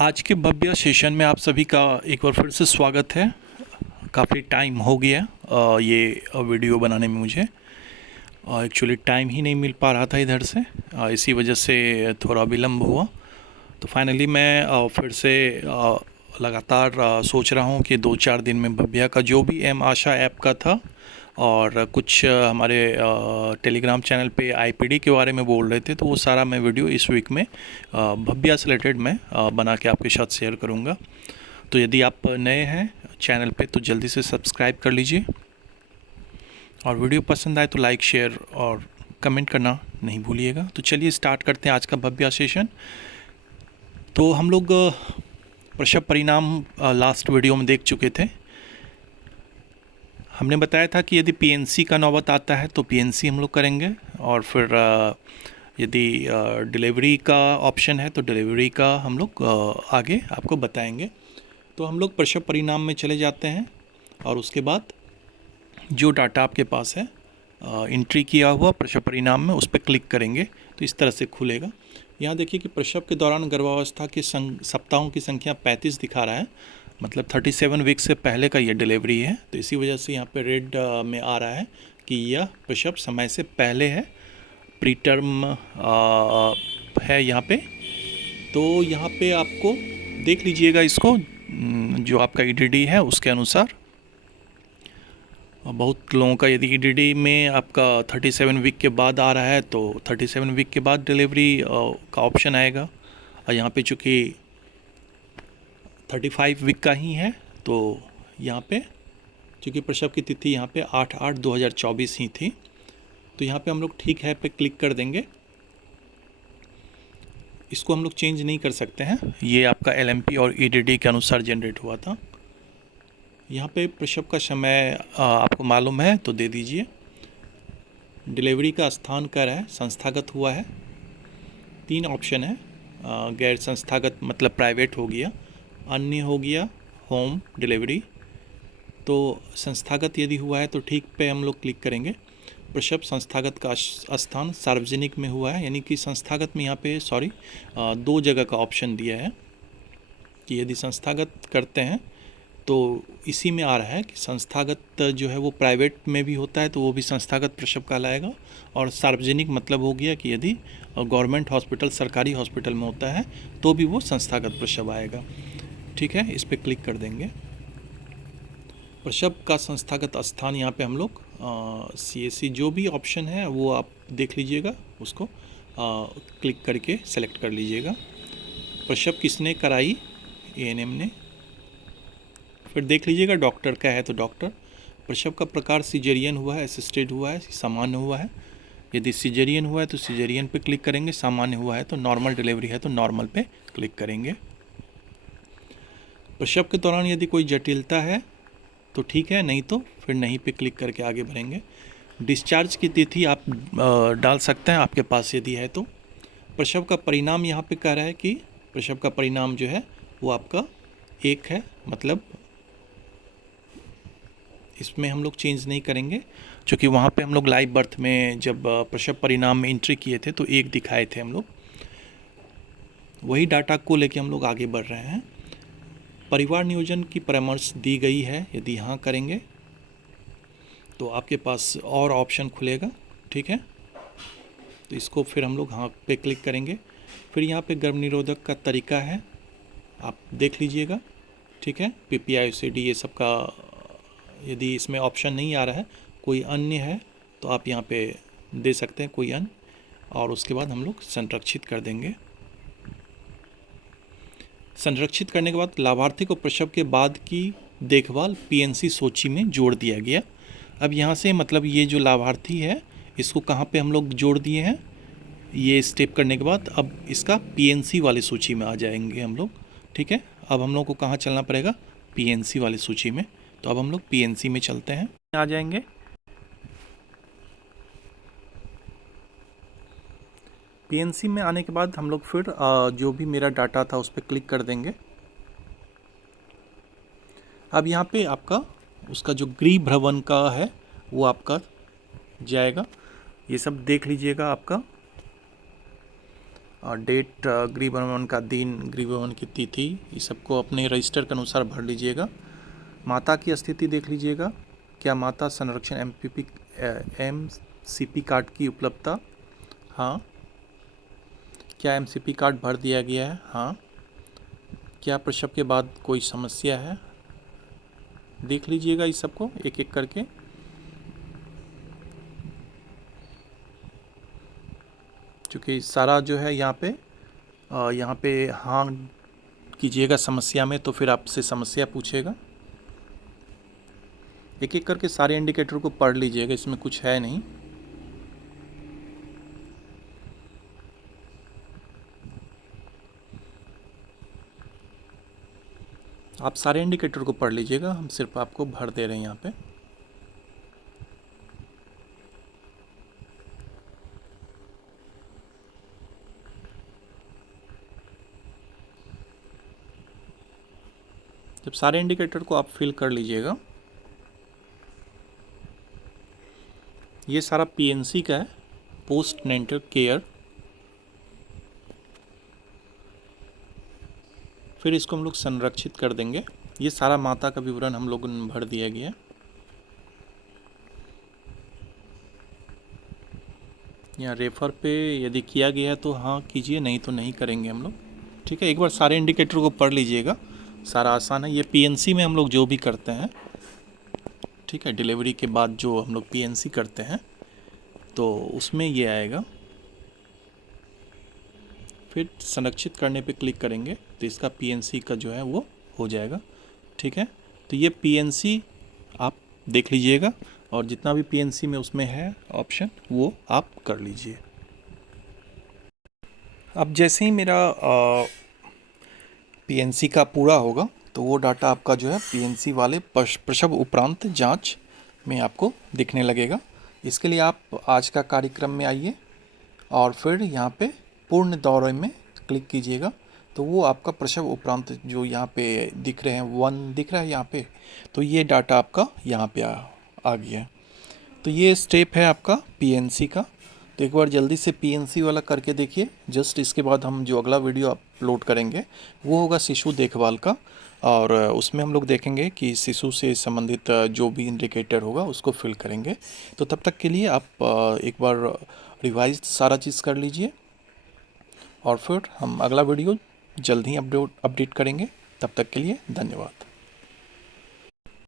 आज के भव्य सेशन में आप सभी का एक बार फिर से स्वागत है। काफ़ी टाइम हो गया ये वीडियो बनाने में मुझे एक्चुअली टाइम ही नहीं मिल पा रहा था इधर से, इसी वजह से थोड़ा विलम्ब हुआ। तो फाइनली मैं फिर से लगातार सोच रहा हूँ कि 2-4 दिन में भव्या का जो भी एम आशा ऐप का था और कुछ हमारे टेलीग्राम चैनल पे आईपीडी के बारे में बोल रहे थे, तो वो सारा मैं वीडियो इस वीक में भव्या से रिलेटेड मैं बना के आपके साथ शेयर करूँगा। तो यदि आप नए हैं चैनल पे तो जल्दी से सब्सक्राइब कर लीजिए और वीडियो पसंद आए तो लाइक शेयर और कमेंट करना नहीं भूलिएगा। तो चलिए स्टार्ट करते हैं आज का भव्या सेशन। तो हम लोग प्रसव परिणाम लास्ट वीडियो में देख चुके थे। हमने बताया था कि यदि पीएनसी का नौबत आता है तो पीएनसी हम लोग करेंगे, और फिर यदि डिलीवरी का ऑप्शन है तो डिलीवरी का हम लोग आगे आपको बताएंगे। तो हम लोग प्रसव परिणाम में चले जाते हैं और उसके बाद जो डाटा आपके पास है एंट्री किया हुआ प्रसव परिणाम में उस पर क्लिक करेंगे तो इस तरह से खुलेगा। यहाँ देखिए कि प्रसव के दौरान गर्भावस्था के सप्ताहों की संख्या 35 दिखा रहा है, मतलब 37 वीक से पहले का ये डिलीवरी है। तो इसी वजह से यहाँ पे रेड में आ रहा है कि यह प्रसव समय से पहले है, प्री टर्म है यहाँ पे। तो यहाँ पे आपको देख लीजिएगा इसको, जो आपका ईडीडी है उसके अनुसार। बहुत लोगों का यदि ईडीडी में आपका 37 वीक के बाद आ रहा है तो 37 वीक के बाद डिलीवरी का ऑप्शन आएगा, और यहाँ पे चूँकि 35 वीक का ही है तो यहाँ पे चूँकि प्रसव की तिथि यहाँ पे 8/8/2024 ही थी, तो यहाँ पे हम लोग ठीक है पे क्लिक कर देंगे। इसको हम लोग चेंज नहीं कर सकते हैं, ये आपका एलएमपी और ईडीडी के अनुसार जनरेट हुआ था। यहाँ पे प्रसव का समय आपको मालूम है तो दे दीजिए। डिलीवरी का स्थान कर है संस्थागत हुआ है, 3 ऑप्शन है, गैर संस्थागत मतलब प्राइवेट हो गया, अन्य हो गया, होम डिलीवरी। तो संस्थागत यदि हुआ है तो ठीक पे हम लोग क्लिक करेंगे। प्रसव संस्थागत का स्थान सार्वजनिक में हुआ है, यानी कि संस्थागत में यहाँ पे 2 जगह का ऑप्शन दिया है कि यदि संस्थागत करते हैं तो इसी में आ रहा है कि संस्थागत जो है वो प्राइवेट में भी होता है तो वो भी संस्थागत प्रसव कहलाएगा, और सार्वजनिक मतलब हो गया कि यदि गवर्नमेंट हॉस्पिटल सरकारी हॉस्पिटल में होता है तो भी वो संस्थागत प्रसव आएगा। ठीक है, इस पर क्लिक कर देंगे। प्रसव का संस्थागत स्थान यहाँ पे हम लोग CAC जो भी ऑप्शन है वो आप देख लीजिएगा, उसको क्लिक करके सेलेक्ट कर लीजिएगा। प्रसव किसने कराई? ANM ने। फिर देख लीजिएगा डॉक्टर का है तो डॉक्टर। प्रसव का प्रकार सिजेरियन हुआ है, असिस्टेड हुआ है, सामान्य हुआ है। यदि सिजेरियन हुआ है तो सिजेरियन पे क्लिक करेंगे, सामान्य हुआ है तो नॉर्मल डिलीवरी है तो नॉर्मल पे क्लिक करेंगे। प्रसव के दौरान यदि कोई जटिलता है तो ठीक है, नहीं तो फिर नहीं पे क्लिक करके आगे बढ़ेंगे। डिस्चार्ज की तिथि आप डाल सकते हैं आपके पास यदि है तो। प्रसव का परिणाम यहाँ पे कह रहा है कि प्रसव का परिणाम जो है वो आपका 1 है, मतलब इसमें हम लोग चेंज नहीं करेंगे, क्योंकि वहाँ पे हम लोग लाइव बर्थ में जब प्रसव परिणाम में एंट्री किए थे तो 1 दिखाए थे हम लोग। वही डाटा को लेके हम लोग आगे बढ़ रहे हैं। परिवार नियोजन की परामर्श दी गई है, यदि यहाँ करेंगे तो आपके पास और ऑप्शन खुलेगा। ठीक है, तो इसको फिर हम लोग हाँ पे क्लिक करेंगे। फिर यहाँ पे गर्भ निरोधक का तरीका है, आप देख लीजिएगा। ठीक है, PPI UCD ये सब का यदि इसमें ऑप्शन नहीं आ रहा है, कोई अन्य है तो आप यहाँ पे दे सकते हैं कोई अन्य, और उसके बाद हम लोग संरक्षित कर देंगे। संरक्षित करने के बाद लाभार्थी को प्रसव के बाद की देखभाल PNC सूची में जोड़ दिया गया। अब यहाँ से मतलब ये जो लाभार्थी है इसको कहाँ पे हम लोग जोड़ दिए हैं, ये स्टेप करने के बाद अब इसका PNC वाली सूची में आ जाएंगे हम लोग। ठीक है, अब हम लोग को कहाँ चलना पड़ेगा? PNC वाली सूची में। तो अब हम लोग PNC में चलते हैं, आ जाएंगे। PNC में आने के बाद हम लोग फिर जो भी मेरा डाटा था उस पर क्लिक कर देंगे। अब यहाँ पे आपका उसका जो गृह भ्रमण का है वो आपका जाएगा, ये सब देख लीजिएगा आपका। डेट, गृहभ्रमण का दिन, गृहभ्रमण की तिथि, ये सबको अपने रजिस्टर के अनुसार भर लीजिएगा। माता की स्थिति देख लीजिएगा, क्या माता संरक्षण एमसीपी कार्ड की उपलब्धता, हाँ। क्या एमसीपी कार्ड भर दिया गया है, हाँ। क्या प्रसव के बाद कोई समस्या है, देख लीजिएगा इस सबको एक एक करके। क्योंकि सारा जो है यहाँ पे हाँ कीजिएगा समस्या में, तो फिर आपसे समस्या पूछेगा। एक एक करके सारे इंडिकेटर को पढ़ लीजिएगा, इसमें कुछ है नहीं। आप सारे इंडिकेटर को पढ़ लीजिएगा, हम सिर्फ आपको भर दे रहे हैं यहाँ पे। जब सारे इंडिकेटर को आप फिल कर लीजिएगा, ये सारा पीएनसी का है, पोस्ट नेंटल केयर। फिर इसको हम लोग संरक्षित कर देंगे। ये सारा माता का विवरण हम लोगों ने भर दिया गया है। यहाँ रेफर पे यदि किया गया है तो हाँ कीजिए, नहीं तो नहीं करेंगे हम लोग। ठीक है, एक बार सारे इंडिकेटर को पढ़ लीजिएगा, सारा आसान है। ये पीएनसी में हम लोग जो भी करते हैं, ठीक है, डिलीवरी के बाद जो हम लोग पीएनसी करते हैं तो उसमें ये आएगा। फिर संरक्षित करने पे क्लिक करेंगे तो इसका पीएनसी का जो है वो हो जाएगा। ठीक है, तो ये पीएनसी आप देख लीजिएगा, और जितना भी पीएनसी में उसमें है ऑप्शन वो आप कर लीजिए। अब जैसे ही मेरा पीएनसी का पूरा होगा तो वो डाटा आपका जो है पीएनसी वाले प्रसव उपरांत जांच में आपको दिखने लगेगा। इसके लिए आप आज का कार्यक्रम में आइए और फिर यहाँ पे पूर्ण दौरे में क्लिक कीजिएगा, तो वो आपका प्रसव उपरांत जो यहाँ पे दिख रहे हैं 1 दिख रहा है यहाँ पे, तो ये डाटा आपका यहाँ पे आ गया है। तो ये स्टेप है आपका पीएनसी का। तो एक बार जल्दी से पीएनसी वाला करके देखिए। जस्ट इसके बाद हम जो अगला वीडियो अपलोड करेंगे वो होगा शिशु देखभाल का, और उसमें हम लोग देखेंगे कि शिशु से संबंधित जो भी इंडिकेटर होगा उसको फिल करेंगे। तो तब तक के लिए आप एक बार रिवाइज सारा चीज़ कर लीजिए, और फिर हम अगला वीडियो जल्द ही अपडेट करेंगे। तब तक के लिए धन्यवाद।